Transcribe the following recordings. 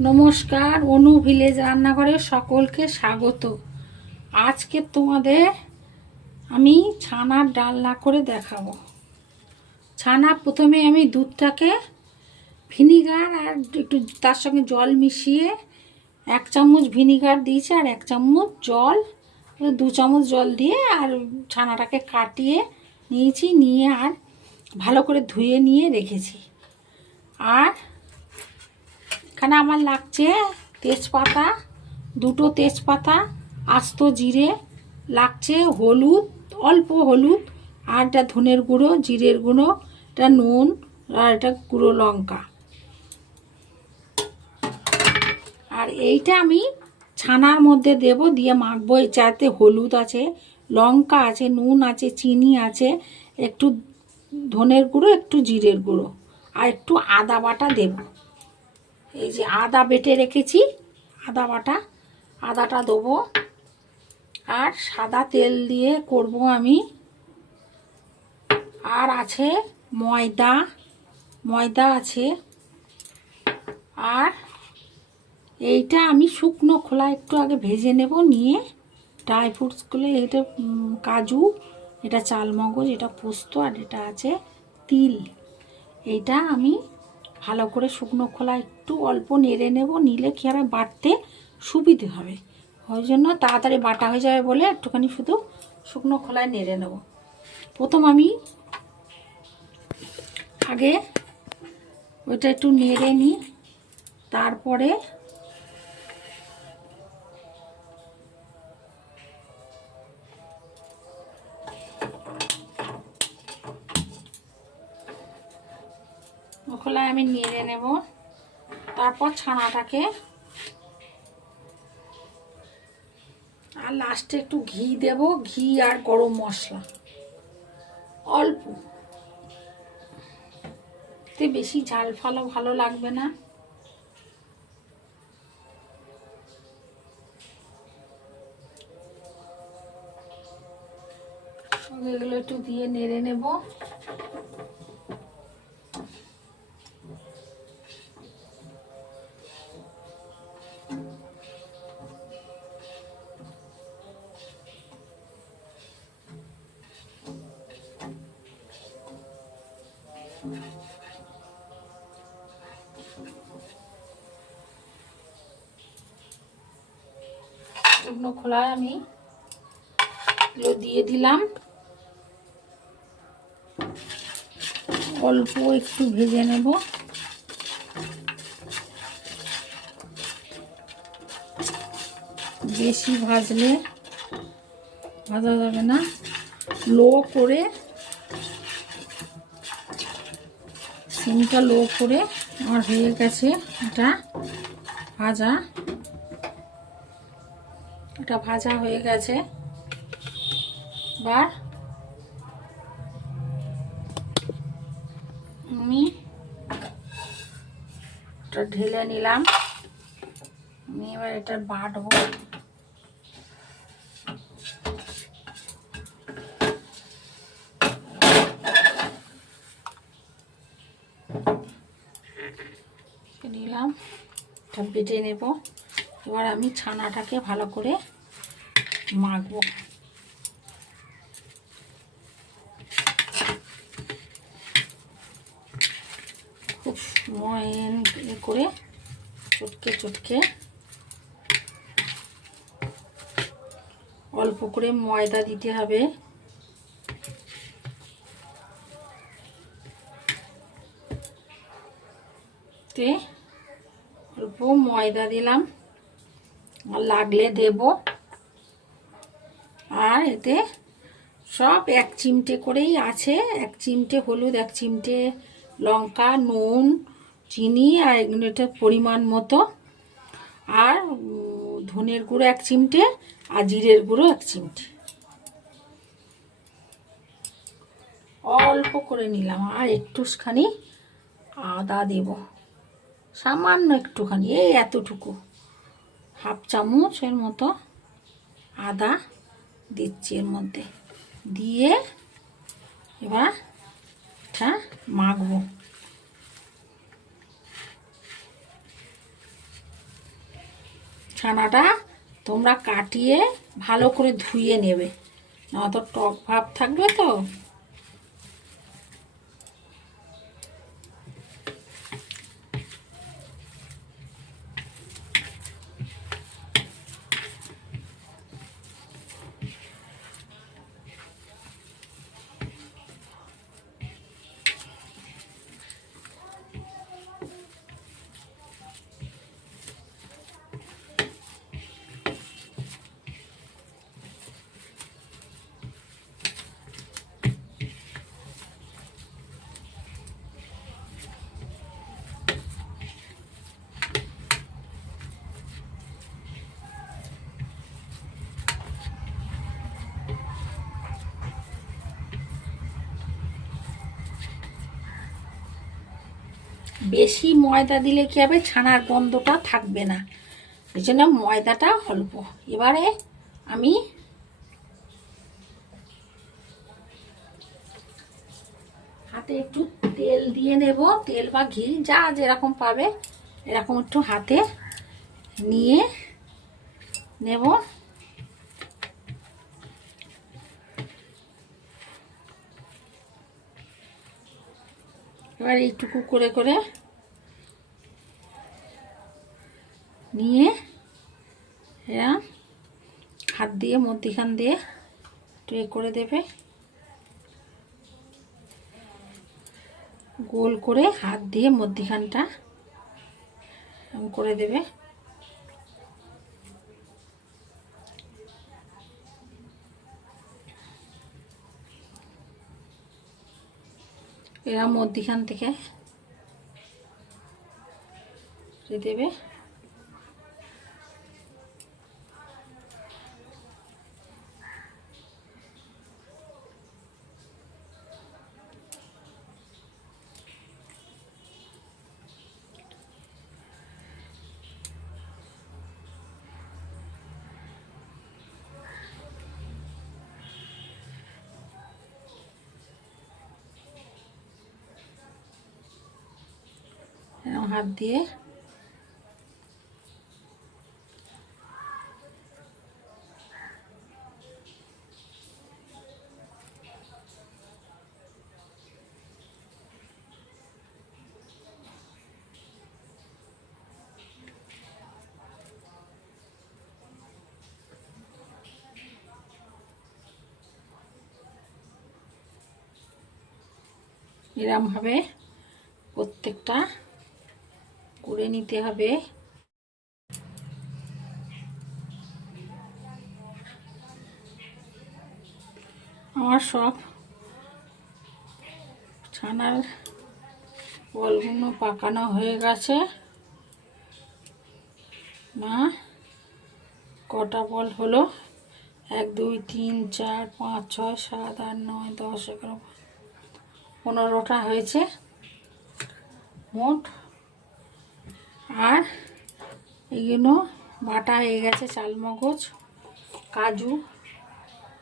নমস্কার, অনু ভিলেজ রান্নাঘরে সকলকে স্বাগত। আজকে তোমাদের আমি ছানার ডালনা করে দেখাবো। ছানা প্রথমে আমি দুধটাকে ভিনিগার আর একটু তার সঙ্গে জল মিশিয়ে এক চামচ ভিনিগার দিয়েছি আর এক চামচ জল, দু চামচ জল দিয়ে আর ছানাটাকে কাটিয়ে নিয়েছি, নিয়ে আর ভালো করে ধুয়ে নিয়ে রেখেছি। আর এখানে আমার লাগছে তেজপাতা, দুটো তেজপাতা, আস্ত জিরে, লাগছে হলুদ, অল্প হলুদ, আর এটা ধনের গুঁড়ো, জিরের গুঁড়ো এটা নুন, আর এটা গুঁড়ো লঙ্কা। আর এইটা আমি ছানার মধ্যে দেব, দিয়ে মাখবো চাতে হলুদ আছে, লঙ্কা আছে, নুন আছে, চিনি আছে, একটু ধনের গুঁড়ো, একটু জিরের গুঁড়ো, আর একটু আদা বাটা দেবো। এই যে আদা বেটে রেখেছি, আদা বাটা, আদাটা দেবো। আর সাদা তেল দিয়ে করব আমি। আর আছে ময়দা ময়দা আছে। আর এইটা আমি শুকনো খোলা একটু আগে ভেজে নেব, নিয়ে ড্রাই ফ্রুটসগুলো এটা কাজু, এটা চালমগজ, এটা পোস্ত, আর এটা আছে তিল। এইটা আমি ভালো করে শুকনো খোলা একটু অল্প নেড়ে নেব, নিলে কি হবে বাটতে সুবিধে হবে। ওই জন্য তাড়াতাড়ি বাটা হয়ে যাবে বলে একটুখানি শুধু শুকনো খোলায় নেড়ে নেব। প্রথম আমি আগে ওইটা একটু নেড়ে নিই, তারপরে আমি নেড়ে নেব। তারপর ছানাটাকে আর লাস্টে একটু ঘি দেব। ঘি আর গরম মশলা। অল্প। তে বেশি ঝাল ফালও ভালো লাগবে না। এগুলো একটু দিয়ে নেড়ে নেব। খোলায় আমি দিয়ে দিলাম। অল্প একটু ভেজে নেব। বেশি ভাজলে ভাজা যাবে না। লো করে সিমটা লো করে, আমার হয়ে গেছে এটা ভাজা। এটা ভাজা হয়ে গেছে। এবার আমি এটা ঢেলে নিলাম। আমি এবার এটা বাটবো। নিলাম। এটা বেটে নেব। এবার আমি ছানাটাকে ভালো করে মাখবো খুব ময়ন করে চটকে চটকে অল্প করে ময়দা দিতে হবে। তে অল্প ময়দা দিলাম। লাগলে দেব। আর এতে সব এক চিমটে করেই আছে। এক চিমটে হলুদ, এক চিমটে লঙ্কা, নুন, চিনি আর এগুলো এটা পরিমাণ মতো। আর ধনের গুঁড়ো এক চিমটে আর জিরের গুঁড়ো এক চিমটে। অল্প করে নিলাম আর একটুখানি আদা দেব। সামান্য একটুখানি, এই এতটুকু। হাফ চামচের মতো আদা। দিচ্ছি এর মধ্যে। দিয়ে এবার এটা মাখবো। ছানাটা তোমরা কাটিয়ে ভালো করে ধুয়ে নেবে। না তো টক ভাব থাকবে তো? বেশি ময়দা দিলে কি হবে? ছানার গন্ধটা থাকবে না। এই জন্য ময়দাটা অল্প। এবারে আমি হাতে একটু তেল দিয়ে নেব। তেল বা ঘি, যা যেরকম পাবে এরকম একটু হাতে নিয়ে নেব। এবার এইটুকু করে করে নিয়ে এরা হাত দিয়ে, মধ্যিখান দিয়ে এ করে দেবে। গোল করে হাত দিয়ে মধ্যিখানটা করে দেবে। এরা মধ্যিখান থেকে দেবে এরকম হাত দিয়ে। এরমভাবে প্রত্যেকটা করে নিতে হবে। আমার সব ছানার বলগুলো পাকানো হয়ে গেছে। মা, কটা বল হলো? এক, দুই, তিন, চার, পাঁচ, ছয়, সাত, আট, নয়, দশ, এগারো, পনেরোটা হয়েছে। মোট আর এগুলো বাটা হয়ে গেছে, চালমগজ, কাজু,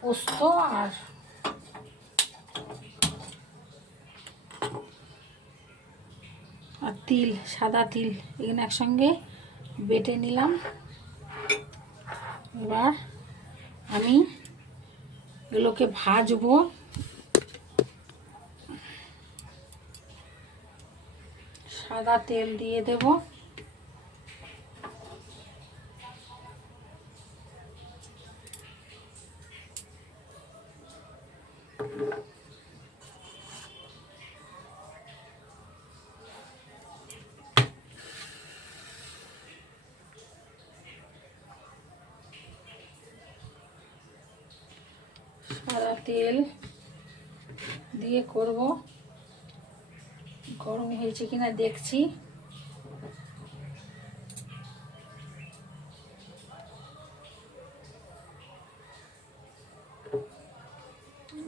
পোস্ত আর আর তিল, সাদা তিল এখানে একসঙ্গে বেটে নিলাম। এবার আমি এগুলোকে ভাজবো। সাদা তেল দিয়ে দেব। তেল দিয়ে করব। গরম হয়েছে কিনা দেখছি।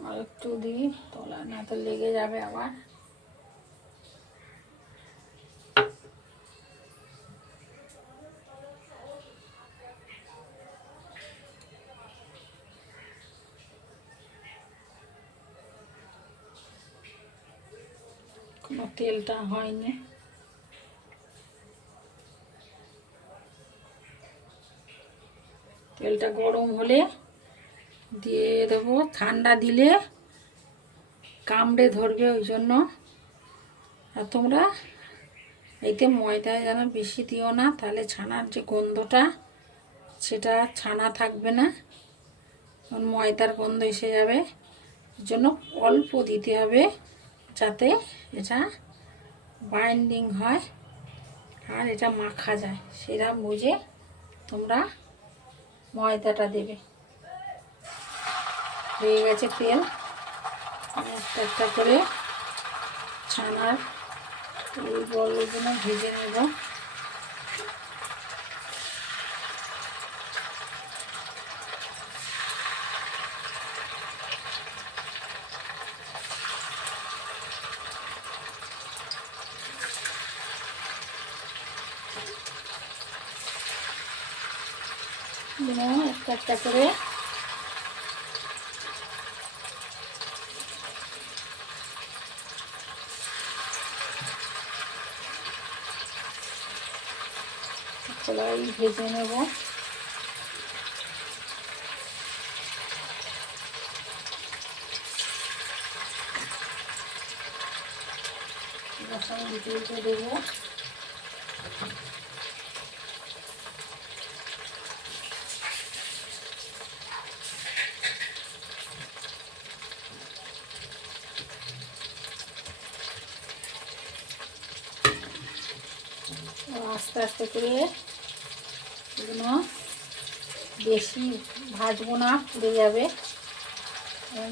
আর একটু দিই, তলা না তো লেগে যাবে আবার। কোনো তেলটা হয়নি। তেলটা গরম হলে দিয়ে দেবো, ঠান্ডা দিলে কামড়ে ধরবে ওই জন্য। আর তোমরা এতে ময়দা যেন বেশি দিও না, তাহলে ছানার যে গন্ধটা, সেটা ছানা থাকবে না। ময়দার গন্ধ এসে যাবে। জন্য অল্প দিতে হবে। যাতে এটা বাইন্ডিং হয় আর এটা মাখা যায়। সেটা বুঝে তোমরা ময়দাটা দেবে। হয়ে গেছে তেল। একটা একটা করে ছানার বলগুলো ভেজে নেব দিলাম একটা করে। কলাই ভেজে নেব। দিতে দিতে দেবো। আস্তে আস্তে করে এগুলো বেশি ভাজবো না পুড়ে যাবে।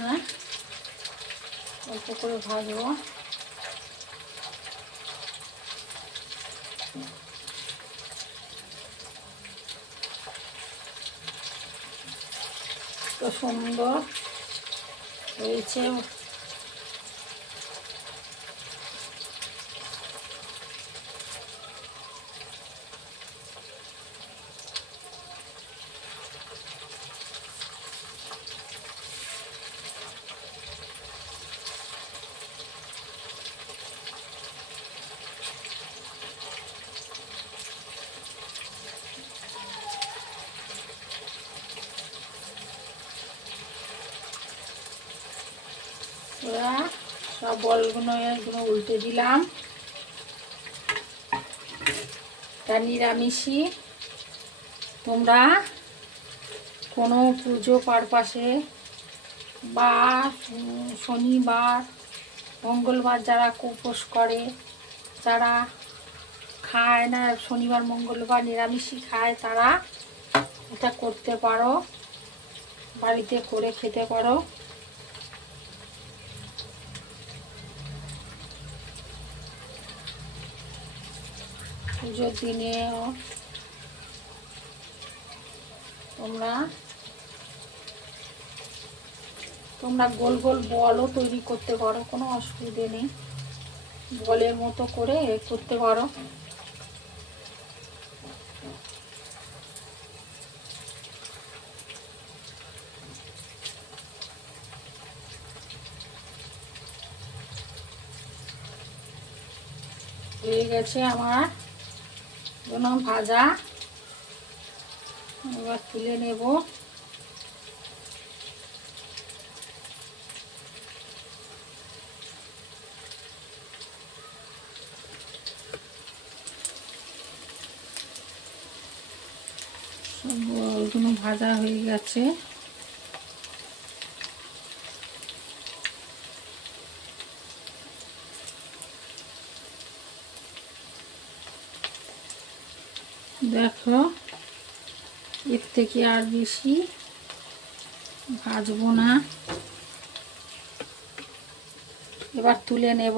না? অল্প করে ভাজবো। তো সুন্দর হয়েছে ওরা বলগুলো এগুলো উল্টে দিলাম। তা নিরামিষই। তোমরা কোনো পুজো পারপাসে বা শনিবার, মঙ্গলবার যারা উপোস করে, যারা খায় না, শনিবার, মঙ্গলবার নিরামিষই খায়, তারা এটা করতে পারো। বাড়িতে করে খেতে পারো। পুজোর দিনেও তোমরা তোমরা গোল গোল বলও তৈরি করতে পারো, কোনো অসুবিধে নেই। বলের মতো করে করতে পারো। হয়ে গেছে আমার কোনো ভাজা। এবার তুলে নেব। কোনো ভাজা হয়ে গেছে। দেখো এর থেকে আর বেশি ভাজবো না। এবার তুলে নেব।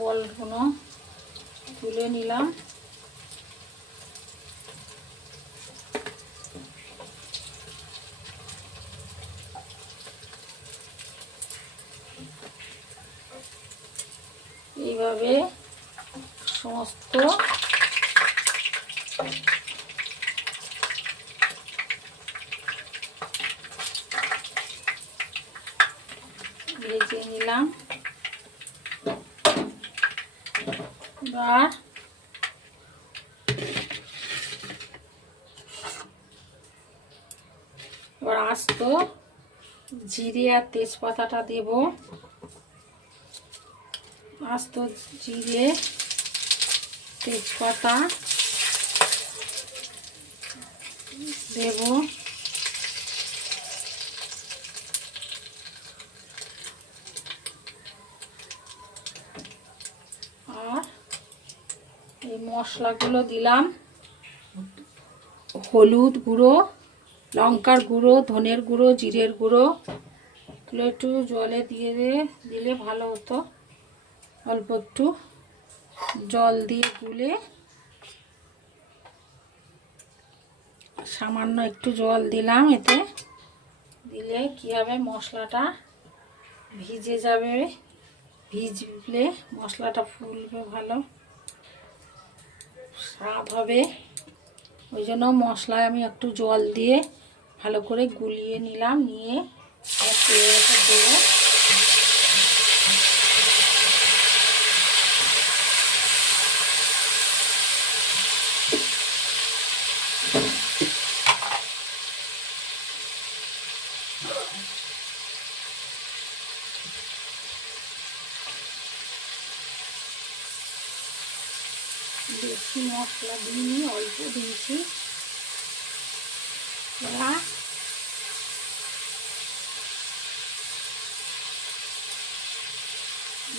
বলগুলো তুলে নিলাম এইভাবে সমস্ত এবার এবার আস্ত জিরে আর তেজপাতাটা দেব। আস্ত জিরে তেজপাতা দেব। আর এই মশলাগুলো দিলাম। হলুদ গুঁড়ো। লঙ্কার গুঁড়ো, ধনের গুঁড়ো, জিরের গুঁড়ো। এগুলো একটু জলে দিয়ে দিয়ে দিলে ভালো হতো। অল্প একটু জল দিয়ে গুলে সামান্য একটু জল দিলাম এতে। দিলে কী হবে? মশলাটা ভিজে যাবে। ভিজলে মশলাটা ফুলবে ভালো। স্বাদ হবে। ওই জন্য মশলায় আমি একটু জল দিয়ে ভালো করে গুলিয়ে নিলাম নিয়ে বেশি মশলা দিইনি অল্প দিয়েছি এবার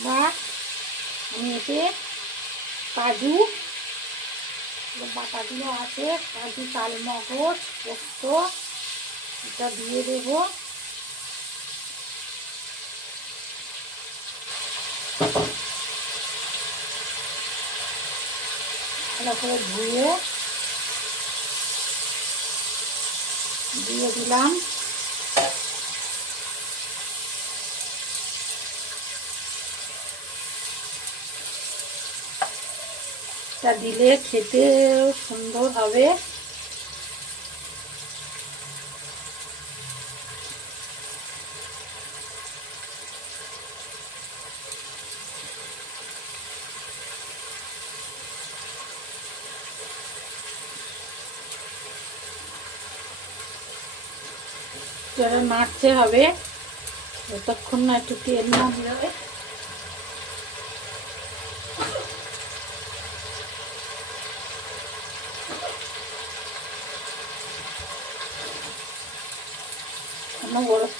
বা আমি এতে কাজু, বাটাগুলো আছে, কাজু চালমগজ পোস্ত, এটা দিয়ে দেবো। ধুয়ে দিয়ে দিলাম। তা দিলে খেতে সুন্দর হবে। নাড়তে হবে যতক্ষণ না একটু তেল না দেবে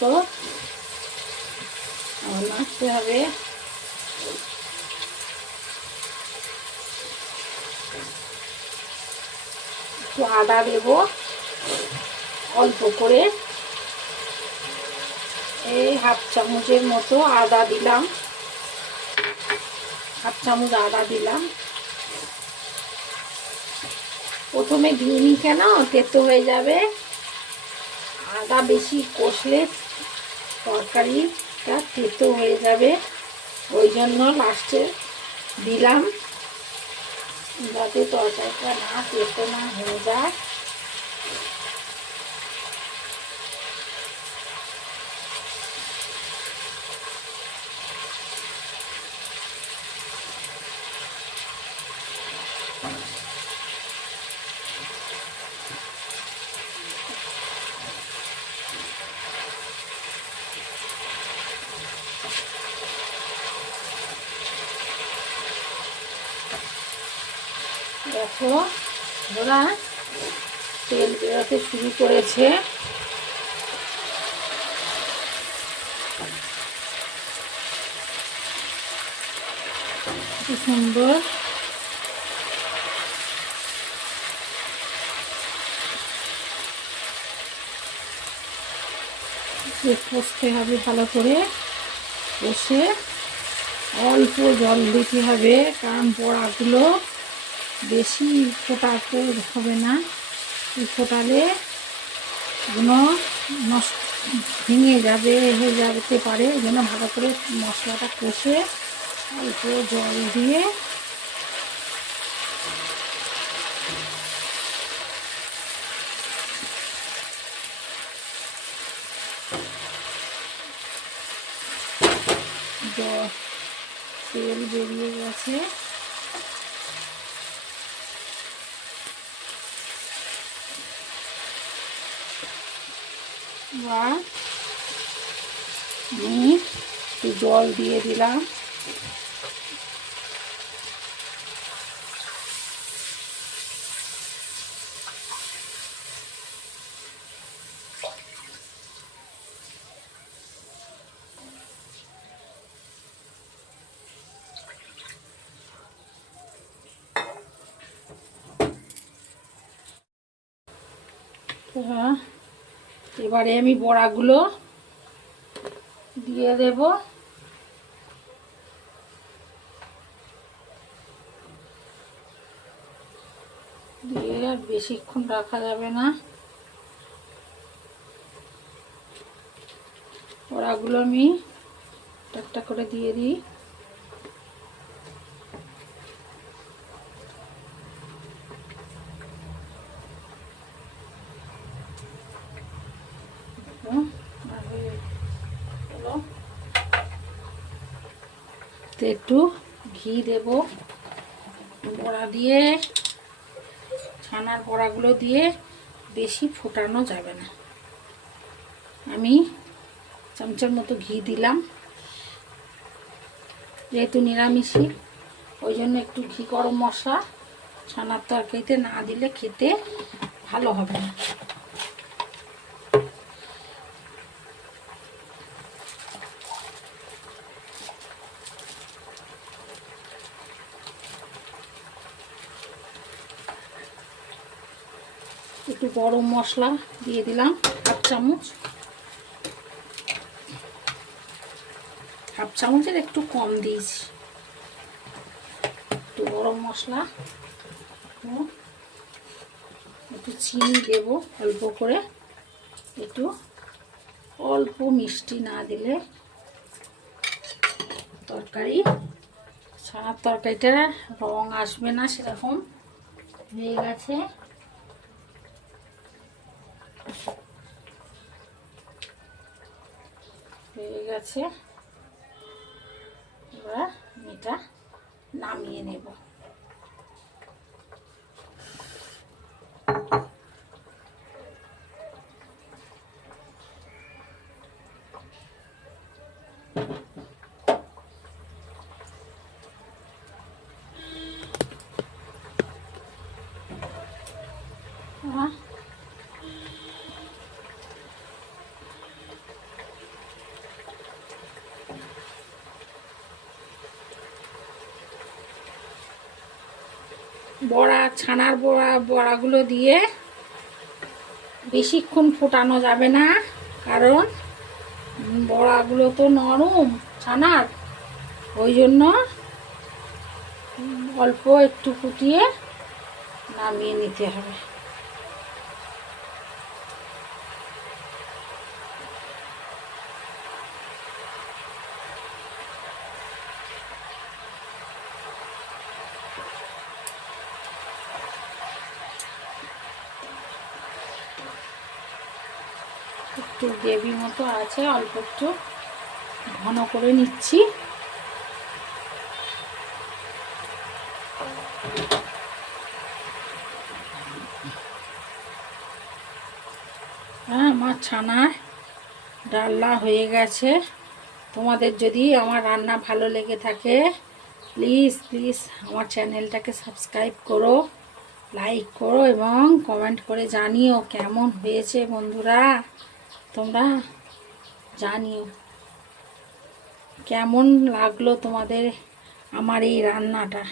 অনবরত নাড়তে হবে। একটু আদা দেব, অল্প করে। এই হাফ চামচের মতো আদা দিলাম। হাফ চামচ আদা দিলাম। প্রথমে দিইনি কেন? তেতো হয়ে যাবে। আদা বেশি কষলে তরকারিটা তেতো হয়ে যাবে। ওই জন্য লাস্টে দিলাম। যাতে তরকারিটা না তেতো না হয়ে যায়। দেখো, ওরা তেল বেরোতে শুরু করেছে। সুন্দর। কষতে হবে ভালো করে। কষে অল্প জল দিতে হবে, কারণ বড়াগুলো বেশি ফোটাতে হবে না। ফোটালে কোনো ভেঙে যাবে, হয়ে যেতে পারে জন্য ভালো করে মশলাটা কষে অল্প জল দিয়ে তেল বেরিয়ে গেছে। বা আমি একটু জল দিয়ে দিলাম। হ্যাঁ এবারে আমি বড়াগুলো দিয়ে দেব। দিয়ে আর বেশিক্ষণ রাখা যাবে না। বড়াগুলো আমি একটা করে দিয়ে দিই তো একটু ঘি দেব। বড়া দিয়ে, ছানার বড়াগুলো দিয়ে বেশি ফোটানো যাবে না। আমি চামচার মতো ঘি দিলাম। যেহেতু নিরামিষই, ওই জন্য একটু ঘি গরম মশলা ছানার তরকারিতে না দিলে খেতে ভালো হবে না। একটু গরম মশলা দিয়ে দিলাম, হাফ চামচ। হাফ চামচের একটু কম দিয়েছি। একটু গরম মশলা, একটু চিনি দেব অল্প করে। একটু অল্প মিষ্টি না দিলে তরকারি, ছানার তরকারিটার রং আসবে না সেরকম। হয়ে গেছে। গেছে এবার এটা নামিয়ে নেব। বড়া, ছানার বড়া, বড়াগুলো দিয়ে বেশিক্ষণ ফোটানো যাবে না, কারণ বড়াগুলো তো নরম ছানার। ওই জন্য অল্প একটু ফুটিয়ে নামিয়ে নিতে হবে। একটু গ্রেভি মতো আছে, অল্প একটু ঘন করে নিচ্ছি। হ্যাঁ আমার ছানার ডাল্লা হয়ে গেছে। তোমাদের যদি আমার রান্না ভালো লেগে থাকে প্লিজ প্লিজ আমার চ্যানেলটাকে সাবস্ক্রাইব করো লাইক করো এবং কমেন্ট করে জানিও কেমন হয়েছে বন্ধুরা। তোমরা জানিও কেমন লাগল তোমাদের আমার এই রান্নাটা।